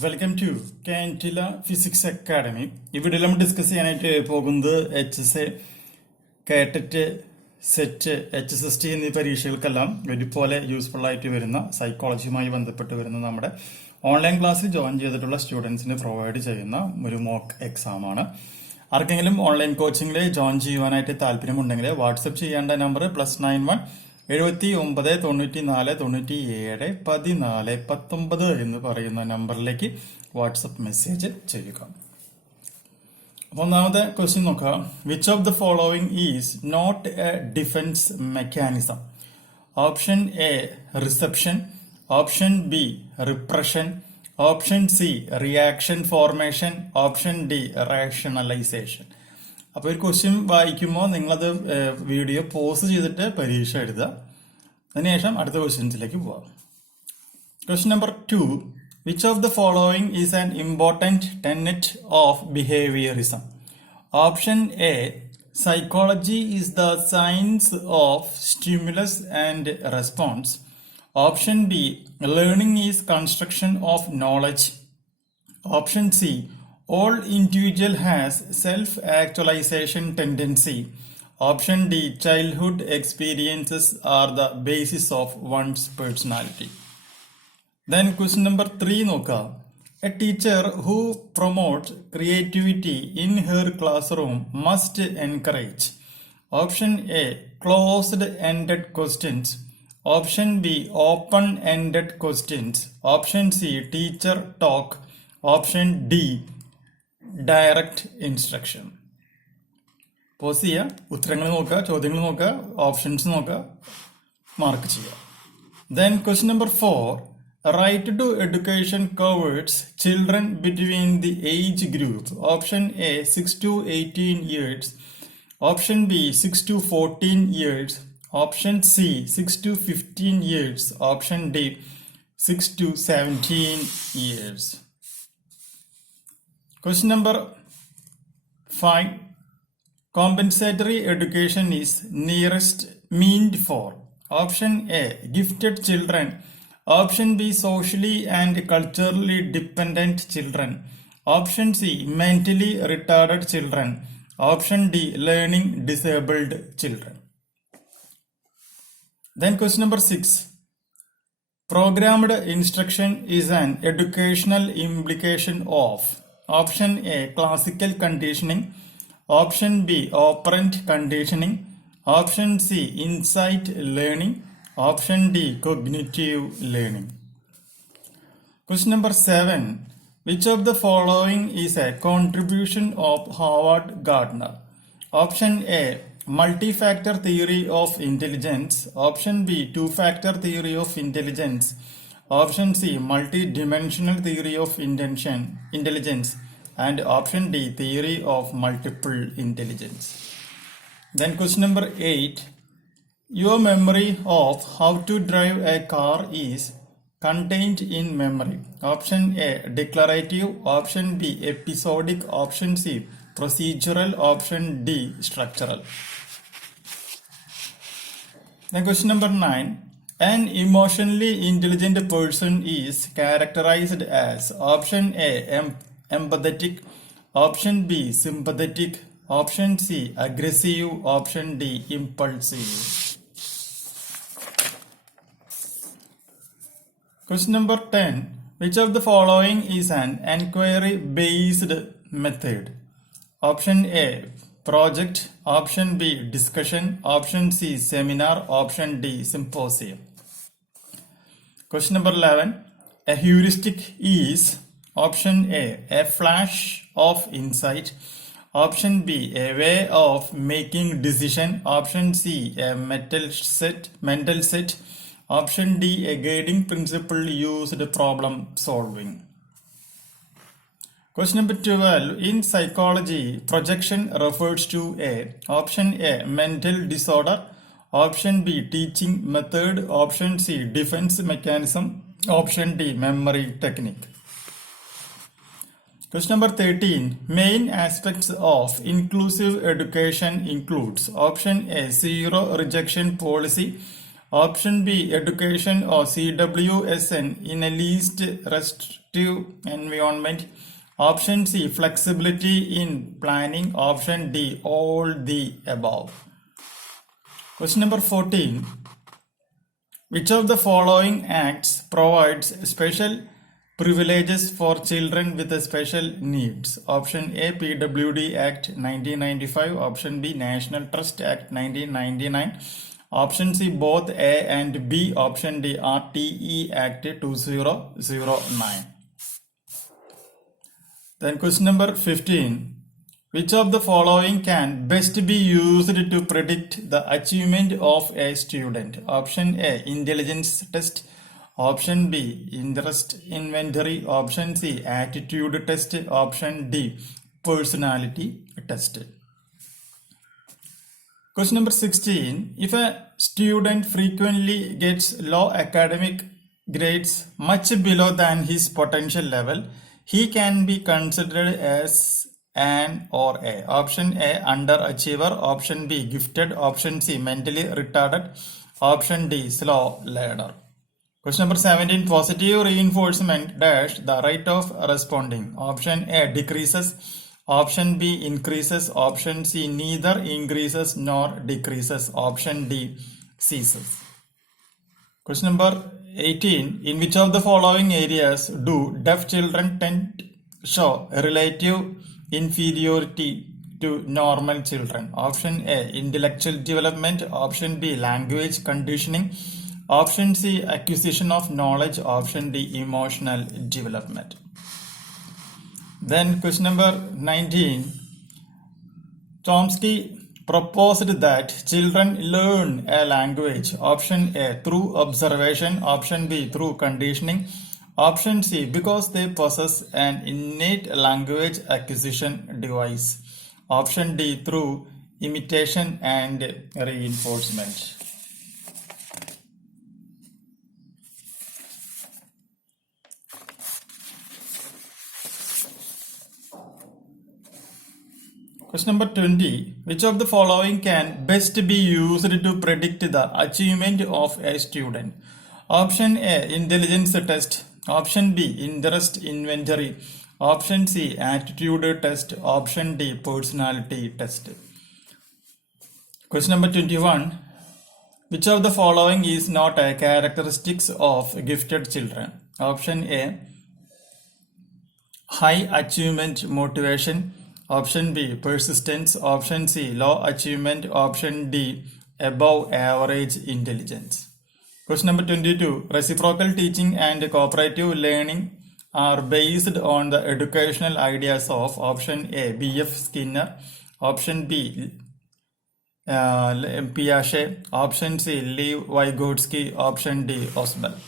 Welcome to കാൻറ്റില physics academy. ഇവിടെ നമ്മൾ ഡിസ്കസ് ചെയ്യാനായിട്ട് പോകുന്നത് HSA, കേട്ടറ്റ്, സെറ്റ്, HSST എന്നീ പരീക്ഷകൾക്കെല്ലാം ഒരുപോലെ യൂസ്ഫുൾ ആയിട്ട് വരുന്ന സൈക്കോളജിയുമായി ബന്ധപ്പെട്ട് വരുന്ന നമ്മുടെ ഓൺലൈൻ ക്ലാസ്സിൽ ജോയിൻ ചെയ്തിട്ടുള്ള സ്റ്റുഡൻസിന് പ്രൊവൈഡ് ചെയ്യുന്ന ഒരു മോക്ക് എക്സാം ആണ്. ആർക്കെങ്കിലും ഓൺലൈൻ കോച്ചിങ്ങിൽ ജോയിൻ ചെയ്യുവാനായിട്ട് താല്പര്യമുണ്ടെങ്കിൽ വാട്സപ്പ് ചെയ്യേണ്ട നമ്പർ +91 79 94 97 14 19 എന്ന് പറയുന്ന നമ്പറിലേക്ക് വാട്സപ്പ് മെസ്സേജ് ചെയ്യുക. അപ്പോൾ ഒന്നാമത്തെ ക്വസ്റ്റ്യൻ നോക്കുക. Which of the following is not a defence mechanism? Option A reception, option B repression, option C reaction formation, option D rationalisation. അപ്പോൾ ഒരു ക്വസ്റ്റ്യൻ വായിക്കുമ്പോൾ നിങ്ങളത് വീഡിയോ പോസ് ചെയ്തിട്ട് പരീക്ഷ എഴുതുക. അതിനുശേഷം അടുത്ത ക്വസ്റ്റ്യൻസിലേക്ക് പോവാം. Question number 2. Which of the following is an important Tenet of behaviourism? Option A psychology is the science of stimulus and response. Option B learning is construction of knowledge. Option C all individual has self-actualization tendency. Option D childhood experiences are the basis of one's personality. Then question number 3 നോക്കുക. A teacher who promotes creativity in her classroom must encourage. Option A closed-ended questions. Option B open-ended questions. Option C teacher talk. Option D direct instruction. Pause ചെയ്യുക, ഉത്തരങ്ങൾ നോക്കുക, ചോദ്യങ്ങൾ നോക്കുക, options നോക്കുക, mark ചെയ്യുക. Then question number 4. Right to education covers children between the age group. Option A 6 to 18 years. Option B 6 to 14 years. Option C 6 to 15 years. Option D 6 to 17 years. Question number 5. Compensatory education is nearest meant for. Option A gifted children. Option B socially and culturally dependent children. Option C mentally retarded children. Option D learning disabled children. Then question number 6. Programmed instruction is an educational implication of. Option A classical conditioning. Option B operant conditioning. Option C insight learning. Option D cognitive learning. Question number 7. Which of the following is a contribution of Howard Gardner? Option A multi-factor theory of intelligence. Option B two-factor theory of intelligence. Option C multi-dimensional theory of intelligence. And option D theory of multiple intelligence. Then question number 8. Your memory of how to drive a car is contained in memory. Option A declarative. Option B episodic. Option C procedural. Option D structural. Then question number 9. An emotionally intelligent person is characterized as. Option A empathetic. Option B sympathetic. Option C aggressive. Option D impulsive. Question number 10. Which of the following is an inquiry based method? Option A project. Option B discussion. Option C seminar. Option D symposium. Question number 11. A heuristic is. Option A flash of insight. Option B a way of making decision. Option C a mental set. Option D a guiding principle used problem solving. Question number 12. In psychology, projection refers to a. Option A mental disorder. Option B teaching method. Option C defense mechanism. Option D memory technique. Question number 13. Main aspects of inclusive education includes. Option A zero rejection policy. Option B education or CWSN in a least conducive environment. Option C, flexibility in planning. Option D, all the above. Question number 14. Which of the following acts provides special privileges for children with special needs? Option A, PWD Act 1995. Option B, National Trust Act 1999. Option C, both A and B. Option D, RTE Act 2009. Then question number 15. Which of the following can best be used to predict the achievement of a student? Option A, intelligence test. Option B, interest inventory. Option C, attitude test. Option D, personality test. Question number 16. If a student frequently gets low academic grades much below than his potential level, he can be considered as an or a. Option A, underachiever. Option B, gifted. Option C, mentally retarded. Option D, slow learner. Question number 17. Positive reinforcement dash the rate of responding. Option A, decreases. Option B, increases. Option C, neither increases nor decreases. Option D, ceases. Question number 18. In which of the following areas do deaf children tend to show relative inferiority to normal children? Option A, intellectual development. Option B, language conditioning. Option C, acquisition of knowledge. Option D, emotional development. Then question number 19. Chomsky proposed that children learn a language. Option A, through observation. Option B, through conditioning. Option C, because they possess an innate language acquisition device. Option D, through imitation and reinforcement. Question number 20. Which of the following can best be used to predict the achievement of a student? Option A, intelligence test. Option B, interest inventory. Option C, attitude test. Option D, personality test. Question number 21. Which of the following is not a characteristics of gifted children? Option A, high achievement motivation. Option B, persistence. Option C, low achievement. Option D, above average intelligence. Question number 22. Reciprocal teaching and cooperative learning are based on the educational ideas of option A, B.F. Skinner. Option B, Piaget. Option C, Lev Vygotsky. Option D, Oswald.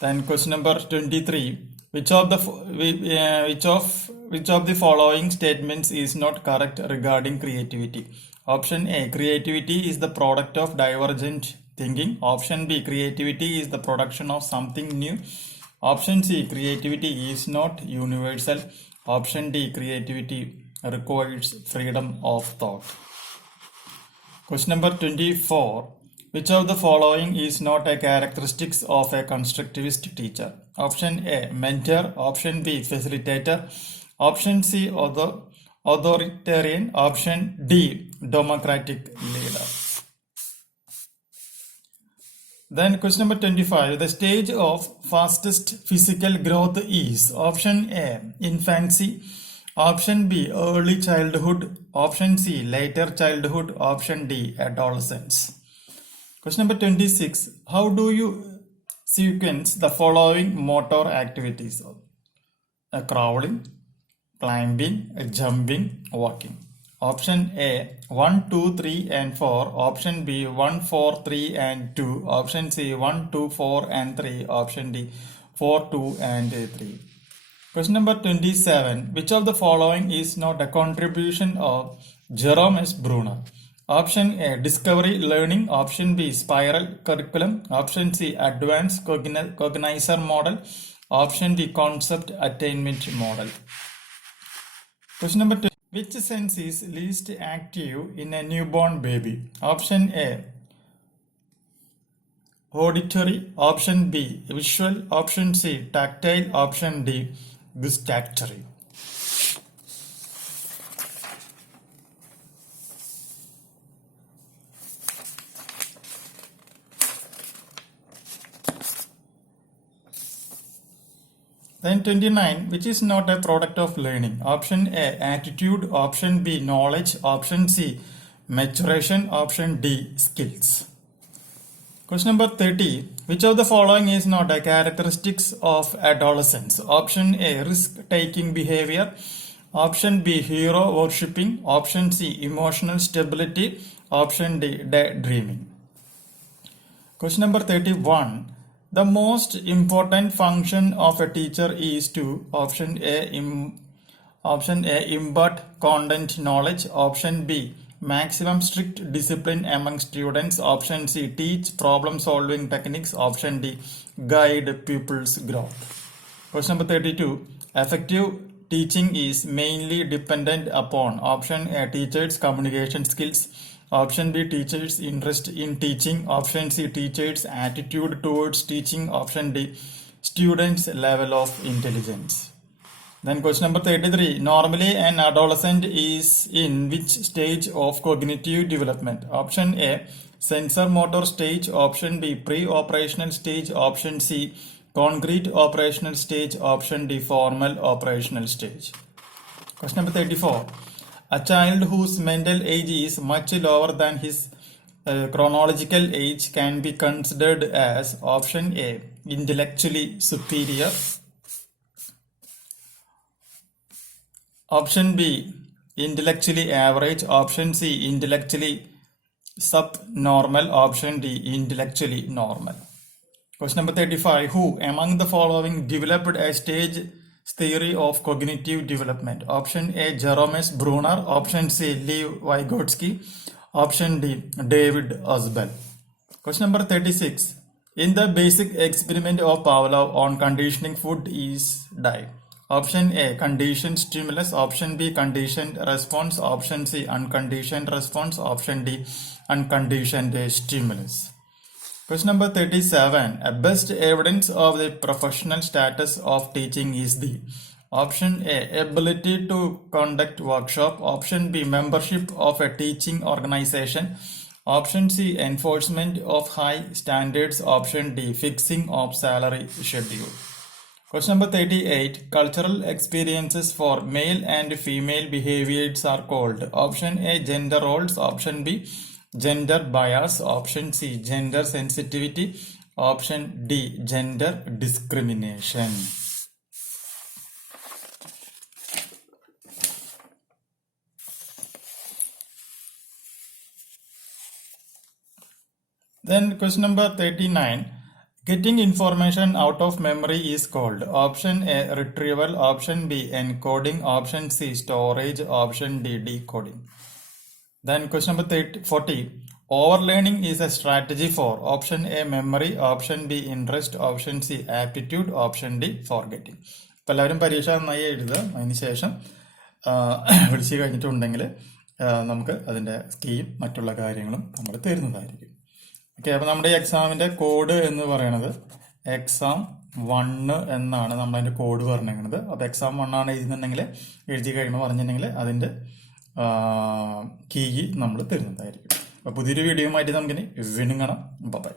Then question number 23. Which of the following statements is not correct regarding creativity? Option A, creativity is the product of divergent thinking. Option B, creativity is the production of something new. Option C, creativity is not universal. Option D, creativity requires freedom of thought. Question number 24. Which of the following is not a characteristics of a constructivist teacher? Option A, mentor. Option B, facilitator. Option C, authoritarian. Option D, democratic leader. Then question number 25. The stage of fastest physical growth is option A, infancy. Option B, early childhood. Option C, later childhood. Option D, adolescence. Question number 26. How do you sequence the following motor activities? Crawling, climbing, jumping, walking. Option A, 1, 2, 3 and 4. Option B, 1, 4, 3 and 2. Option C, 1, 2, 4 and 3. Option D, 4, 2 and 3. Question number 27. Which of the following is not a contribution of Jerome S. Bruner? Option A, discovery learning. Option B, spiral curriculum. Option C, advanced cognizer model. Option D, concept attainment model. Question number 2. Which sense is least active in a newborn baby? Option A, auditory, option B, visual, option C, tactile, option D, gustatory. Then 29, which is not a product of learning. Option A, attitude, option B, knowledge, option C, maturation, option D, skills. Question number 30, which of the following is not a characteristics of adolescence? Option A, risk-taking behavior, option B, hero worshipping, option C, emotional stability, option D, daydreaming. Question number 31, the most important function of a teacher is to option A impart content knowledge, option B maximum strict discipline among students, option C teach problem solving techniques, option D guide pupils growth. Question number 32, effective teaching is mainly dependent upon option A teachers communication skills, option B teachers interest in teaching, option C teachers attitude towards teaching, option D students level of intelligence. Then question number 33, normally an adolescent is in which stage of cognitive development? Option A sensor motor stage, option B pre-operational stage, option C concrete operational stage, option D formal operational stage. Question number 34, a child whose mental age is much lower than his chronological age can be considered as option A intellectually superior, option B intellectually average, option C intellectually subnormal, option D intellectually normal. Question number 35, who among the following developed a stage theory of cognitive development? Option A Jerome Bruner, option C Lev Vygotsky, option D David Ausubel. Question number 36, in the basic experiment of Pavlov on conditioning food is die. Option A conditioned stimulus, option B conditioned response, option C unconditioned response, option D unconditioned stimulus. Question number 37, a best evidence of the professional status of teaching is the option A ability to conduct workshop, option B membership of a teaching organization, option C enforcement of high standards, option D fixing of salary schedule. Question number 38, cultural experiences for male and female behaviors are called option A gender roles, option B gender bias, option C gender sensitivity, option D gender discrimination. Then question number 39, getting information out of memory is called option A retrieval, option B encoding, option C storage, option D decoding. Then question number 40, overlearning is a strategy for option A memory, option B interest, option C aptitude, option D forgetting. അപ്പോൾ എല്ലാവരും പരീക്ഷ നന്നായി എഴുതുക. അതിനുശേഷം വിളിച്ചു കഴിഞ്ഞിട്ടുണ്ടെങ്കിൽ നമുക്ക് അതിൻ്റെ സ്കീം മറ്റുള്ള കാര്യങ്ങളും നമ്മൾ തരുന്നതായിരിക്കും. ഓക്കെ, അപ്പോൾ നമ്മുടെ എക്സാമിൻ്റെ കോഡ് എന്ന് പറയുന്നത് എക്സാം 1 എന്നാണ് നമ്മളതിൻ്റെ കോഡ് പറഞ്ഞിരിക്കുന്നത്. അപ്പോൾ എക്സാം 1 ആണ് എഴുതുന്നുണ്ടെങ്കിൽ എഴുതി കഴിയുമ്പോൾ പറഞ്ഞിട്ടുണ്ടെങ്കിൽ അതിൻ്റെ കീ നമ്മൾ തരുന്നതായിരിക്കും. അപ്പോൾ പുതിയൊരു വീഡിയോയുമായിട്ട് നമുക്കിനി വീണ്ടും കാണാം. ബൈ.